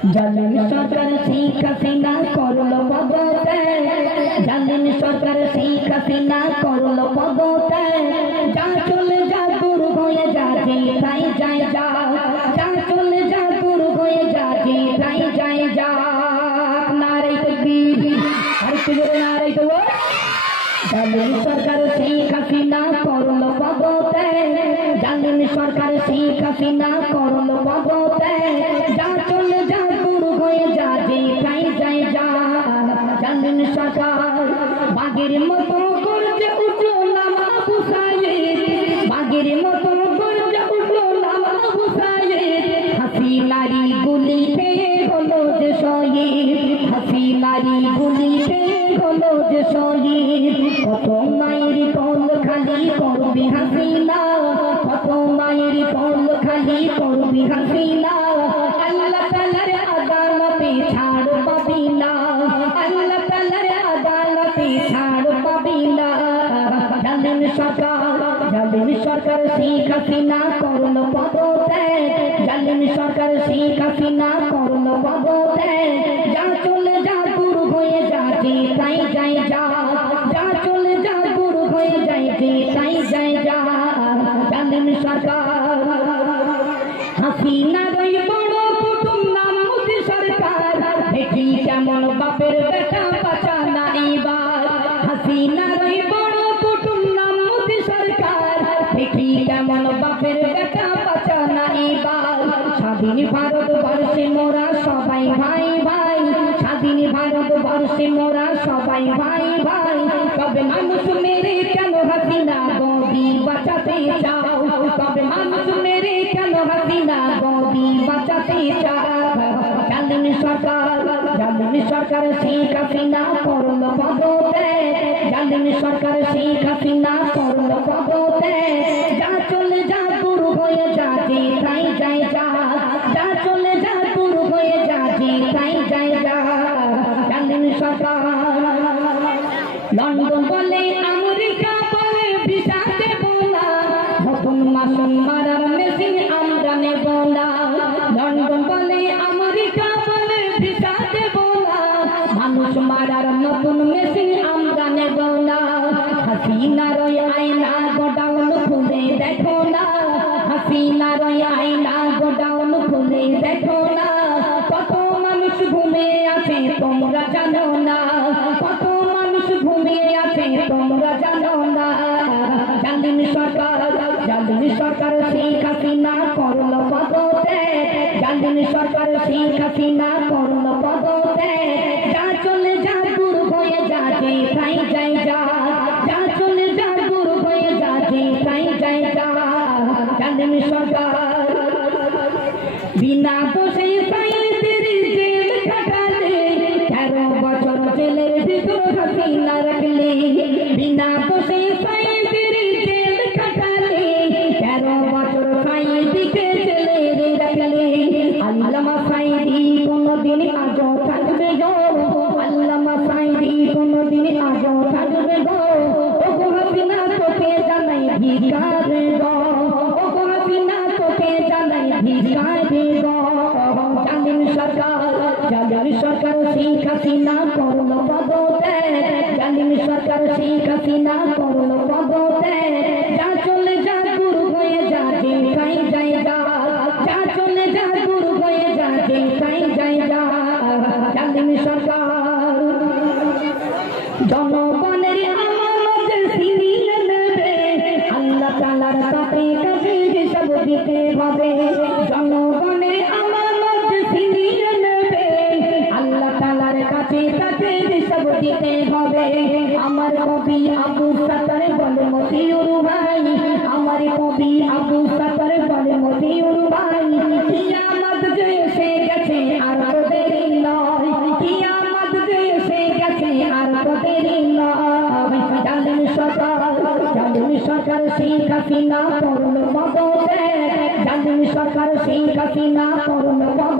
জালিম সরকার শেখ হাসিনা করল পদত্যাগ, জালিম সরকার শেখ হাসিনা করল পদত্যাগ। যা চলে যা দূর হয়ে যা, যে তাই যায় যা, যা চলে যা দূর হয়ে যা, যে তাই যায় যা। নারে তাকবীর, আর কি জোরে নারে তাকবীর। জালিম সরকার শেখ হাসিনা করল পদত্যাগ, জালিম সরকার শেখ হাসিনা করল পদত্যাগ। যা চলে যা দূর হয়ে যা, যে তাই যায় যা। জালিম সরকার বাঘের মতো করছে উঠলো নামা হুসাইন, বাঘের মতো করছে উঠলো নামা হুসাইন। হাসিনারি গুলিতে হলো যে শহীদ, হাসিনারি গুলিতে হলো যে শহীদ। কত মায়ের কোল খালি করবি হাসিনা, কত মায়ের কোল খালি করবি হাসিনা। আল্লাহ তাআলার আদালতে ছাড় পাবি না, আল্লাহ তাআলার আদালতে ছাড় পাবি না। জালিম সরকার শেখ হাসিনা করল পদত্যাগ, জালিম সরকার শেখ হাসিনা করল পদত্যাগ। যা চলে যা দূর হয়ে যা, যে তাই যায় যা, যা চলে যা দূর হয়ে যায়, যে তাই যায় যা। জালিম সরকার হাসিনা রই বড় কুটুম নাম মোদি সরকার, দেখি কেমন বাপের বেটা বাঁচা না এবার। হাসিনা রই বড় কুটুম নাম মোদি সরকার, দেখি কেমন বাপের বেটা বাঁচা না এবার। স্বাধীন ভারতবর্ষে মোরা সবাই ভাই ভাই, স্বাধীন ভারতবর্ষে মোরা সবাই ভাই ভাই। তবে মানুষ মেরে কেন হাসিনা গদি বাঁচাতে চাও, তবে মানুষ মেরে কেন হাসিনা গদি বাঁচাতে চাও। জালিম সরকার শেখ হাসিনা করল পদত্যাগ, জালিম সরকার শেখ হাসিনা করল পদত্যাগ। যা চলে যা দূর হয়ে যা, যে তাই যায় যা, যা চলে যা দূর হয়ে যা, যে তাই যায় যা। জালিম সরকার লন্ডন বলে আমেরিকা বলে ভিসা দেব না, নতুন মাসুম মারার মেশিন আমরা নেব না। লন্ডন বলে আমেরিকা বলে ভিসা দেব না, মানুষ মারার নতুন মেশিন আমরা নেব না। হাসিনার ওই আয়না গোডাউন খুলে দেখো না, হাসিনার ওই আয়না গোডাউন খুলে দেখো না। কত মানুষ ঘুমিয়ে আছে তোমরা জানো না, কত মানুষ ঘুমিয়ে আছে তোমরা জানো না। জালিম সরকার শেখ হাসিনা করল পদত্যাগ, জালিম সরকার শেখ হাসিনা করল পদত্যাগ। যা চলে যা দূর হয়ে যা, যে তাই যায় যা, যা চলে যা দূর হয়ে যা, যে তাই যায় যা। জালিম সরকার বিনা দোষে সাইদের জেল খাটালে, 13 বছর জেলের ভিতর হাসিনা রাখলে। বিনা দোষে সাইদের জেল খাটালে, 13 বছর সাইদিকে জেলে রাখলে। আল্লামা সাইদি কোনদিন আজও থাকবে গো, আল্লামা সাইদি কোনদিন আজও থাকবে গো। ওগো হাসিনা তোকে জানাই ধিক্কার গো, ওগো হাসিনা তোকে জানাই ধিক্কার গো। জালিম সরকার শেখ হাসিনা করল পদত্যাগ, জালিম সরকার শেখ হাসিনা করল পদত্যাগ। যা চলে যা দূর হয়ে যা, যে তাই যায় যা, যা চলে যা দূর হয়ে যা, যে তাই যায় যা। জালিম সরকার জনগণের আমানত ছিনিয়ে নেবে, আল্লাহ তাআলার কাছে কাছে হিসাব দিতে হবে। জনগণের আমানত ছিনিয়ে নেবে, আল্লাহ তাআলার কাছে কাছে হিসাব দিতে হবে। আমার কবি আবু সাত্তার বলে মতিউর ভাই, আমার কবি আবু সাত্তার বলে মতিউর ভাই। কিয়ামত যে এসে গেছে আর তো দেরি নয়, কিয়ামত যে এসে গেছে আর তো দেরি নয়। জালিম সরকার শেখ হাসিনা করল পদত্যাগ, জালিম সরকার শেখ হাসিনা করল পদত্যাগ।